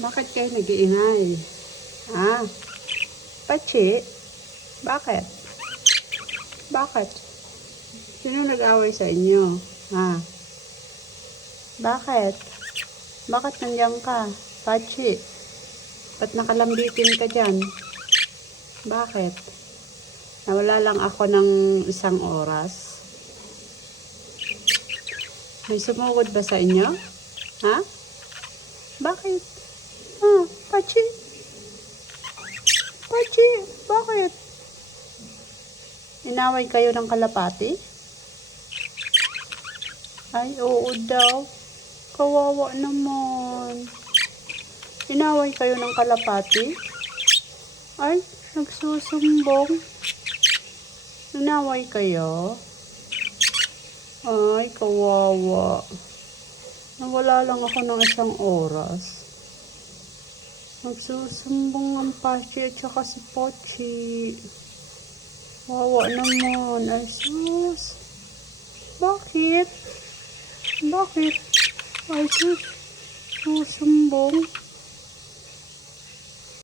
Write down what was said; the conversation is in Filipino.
Bakit kayo nag-iingay? Ah, Pachi? Bakit? Bakit? Sino nag-away sa inyo? Ha? Bakit? Bakit nandiyan ka? Pachi? Ba't nakalambitin ka dyan? Bakit? Nawala lang ako ng isang oras. May sumugod ba sa inyo? Ha? Bakit? Ah, Pachi? Pachi, bakit? Inaway kayo ng kalapati? Ay, oo daw. Kawawa naman. Inaway kayo ng kalapati? Ay, nagsusumbong. Inaway kayo? Ay, kawawa. Nawala lang ako ng isang oras. Nagsusumbong ang Pachi at saka si Pochi. Wawa naman. Ay, sus. Bakit? Bakit? Ay, sus. Susumbong.